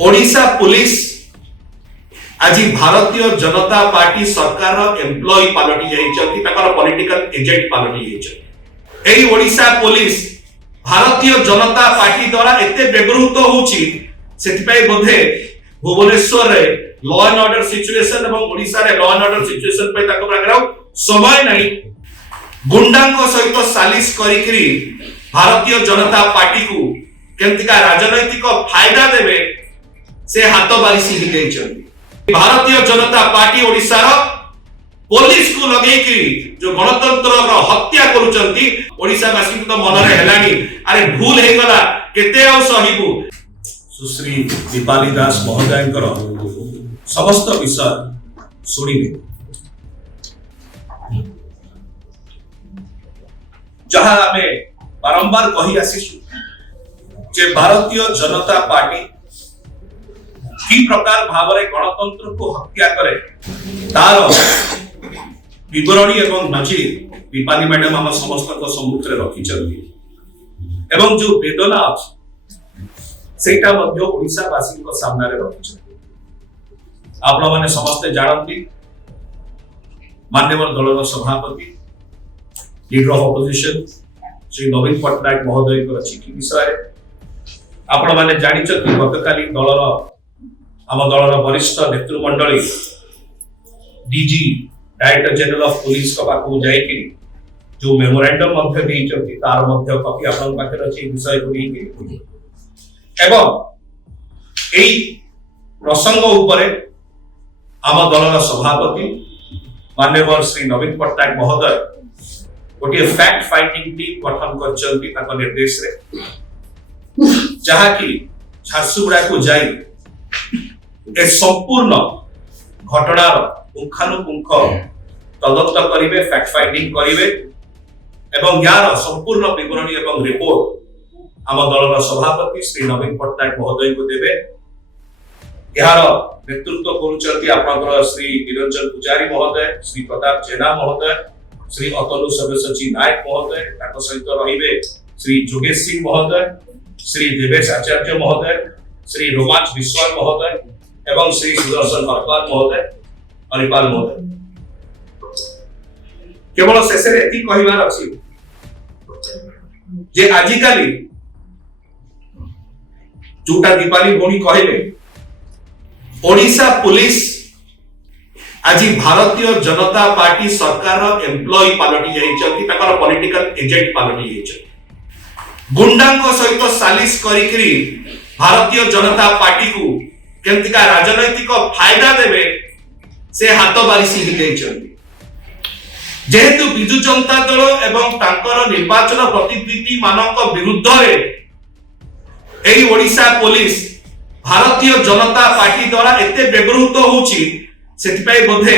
Odisha police आज Bharatiya Janata party सरकार employ पलटि जाइछथि ताकर पॉलिटिकल एजेंट पलटि जाइछथि। एई ओडिशा पुलिस भारतीय जनता पार्टी द्वारा एते व्यवहृत होउछि सेतिपय बोधे भुवनेश्वर रे लॉ एंड ऑर्डर सिचुएशन एवं ओडिशा रे लॉ एंड ऑर्डर सिचुएशन पे ताको प्रकार समय नहीं गुंडांग सहित सालिश करिकरी भारतीय जनता पार्टी को केंतिका राजनैतिक फायदा देबे से हाथ बारिशी ही जाइछथि। भारतीय जनता पार्टी ओडिशा रो पुलिस को लगेकी जो गणतंत्र रो हत्या करूचंती ओडिशा वासी तो मन रे हेलानी अरे भूल हे गला केते आ सहिबु। सुश्री दीपाली दास महोदयंकर समस्त विषय सुनिबे जहां हमें बारंबार कही आसीछु जे भारतीय जनता पार्टी की प्रकार भावरे गणतंत्र को हत्या करे तार विवरणी एवं नजीर दीपाली मैडम हम समस्त को सम्मुख रे रखी चलती एवं जो वेदना अछि सेटा मध्य ओडिशा वासी को सामने रे रखी चलती। आप लोग माने समस्त जानती माननीय दलर सभापति लीडर ऑफ ऑपोजिशन श्री नवीन पटनायक महोदय को चिठी विषय आपण माने जानि चथि गतकाली दलर आम दलर वरिष्ठ नेतृमंडली DG director general of police को पाखु जाइकि जो मेमोरेंडम मध्य देई चथि तार मध्य कॉपी आपण पाखे अछि विषय को नहीं एवं एई प्रसंग ऊपर आम दलर सभापति माननीय श्री नवीन पटनायक महोदय गोटे फैक्ट फाइंडिंग टीम गठन करचंती ताको निर्देश रे जहा कि झारसुगुड़ा को जाई ए संपूर्ण घटनार पुंखानुपुंख तदंत करिवे फैक्ट फाइंडिंग करिवे एवं यार संपूर्ण विवरणी एवं रिपोर्ट आम दलर सभापति श्री नवीन पटनायक महोदय को देवे। यार नेतृत्व करूचंती आपनकर श्री निरंजन पुजारी महोदय श्री प्रताप जेना महोदय श्री अतनु सब्यसाची नायक महोदय ताको सहित रहिबे श्री जोगेश सिंह महोदय श्री देवेश आचार्य महोदय श्री रोमांच विश्वास महोदय एवं श्री सुदर्शन हरपाल महोदय हरिपाल महोदय। केवल शेषे एति कहिबार अछि जे आजिकाली जोटा दीपाली भोणी कहले ओडिशा पुलिस आज भारतीय जनता पार्टी सरकार एम्प्लॉय पलटि जाइछथि ताकर पॉलिटिकल एजेंट पलटि जाइछथि। गुंडांग सहित सालिश करिकरी भारतीय जनता पार्टी को केंतिका राजनैतिक फायदा देबे से हाथ बारिशी ही जाइछथि। जेहेतु बिजु जनता दल एवं तांकर निर्वाचन प्रतिनिधि मानक विरुद्ध रे एई ओडिशा पुलिस भारतीय जनता पार्टी द्वारा एते व्यवहृत होउछि सेतिपय बोधे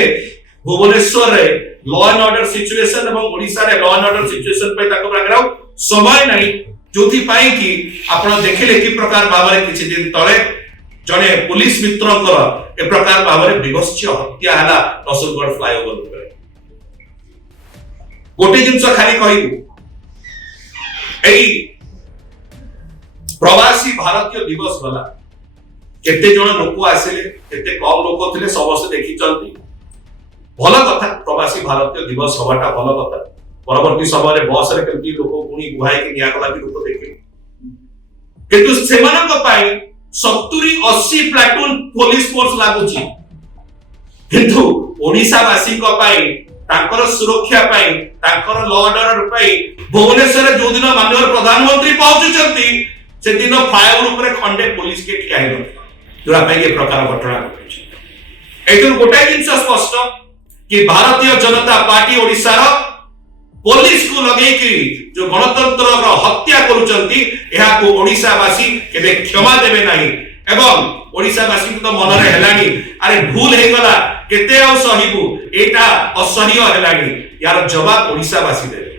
भुवनेश्वर रे लॉ एंड ऑर्डर सिचुएशन एवं ओडिशा रे लॉ एंड ऑर्डर सिचुएशन पे ताको प्रकार समय नहीं जोथि पाई कि आपण देखिले कि प्रकार भाबरे किछि दिन तळे जने पुलिस मित्रकर ए प्रकार भाबरे विभत्स्य हत्या हला रसूलगढ़ फ्लाईओवर ऊपर गोटे जिंस खाली कहिबु एई प्रवासी भारतीय दिवस वाला केते जण लोक आसिले केते कम लोक थिले समस्त देखि चलती भल कथा प्रवासी भारतीय दिवस हवाटा भल कथा परवर्ती समय रे बस रे केति लोक पुनी गुहाई कि निया कला कि लोक देखि किंतु सेमानक पाई 70-80 प्लाटून पुलिस फोर्स लागुची किंतु ओडिशा वासी को पाई तांकर सुरक्षा पाई तांकर लॉ ऑर्डर पाई भुवनेश्वर जो दिन माननीय प्रधानमंत्री पहुंचुचंती से दिन फ्लाईओवर ऊपर खंडे पुलिस के ठिया हे जोरा पे ये प्रकार घटना घटिछि। एतु गोटाय जिंस स्पष्ट कि भारतीय जनता पार्टी ओडिशा रो पुलिस को लगेकी जो गणतंत्र रो हत्या करूचंती एहा को ओडिशा वासी केबे क्षमा देबे नाही एवं ओडिशा वासी तो मन रे हेलानी अरे भूल हे गला केते आ सहिबु एटा असह्य हेलानी यार जवाब ओडिशा वासी देबे।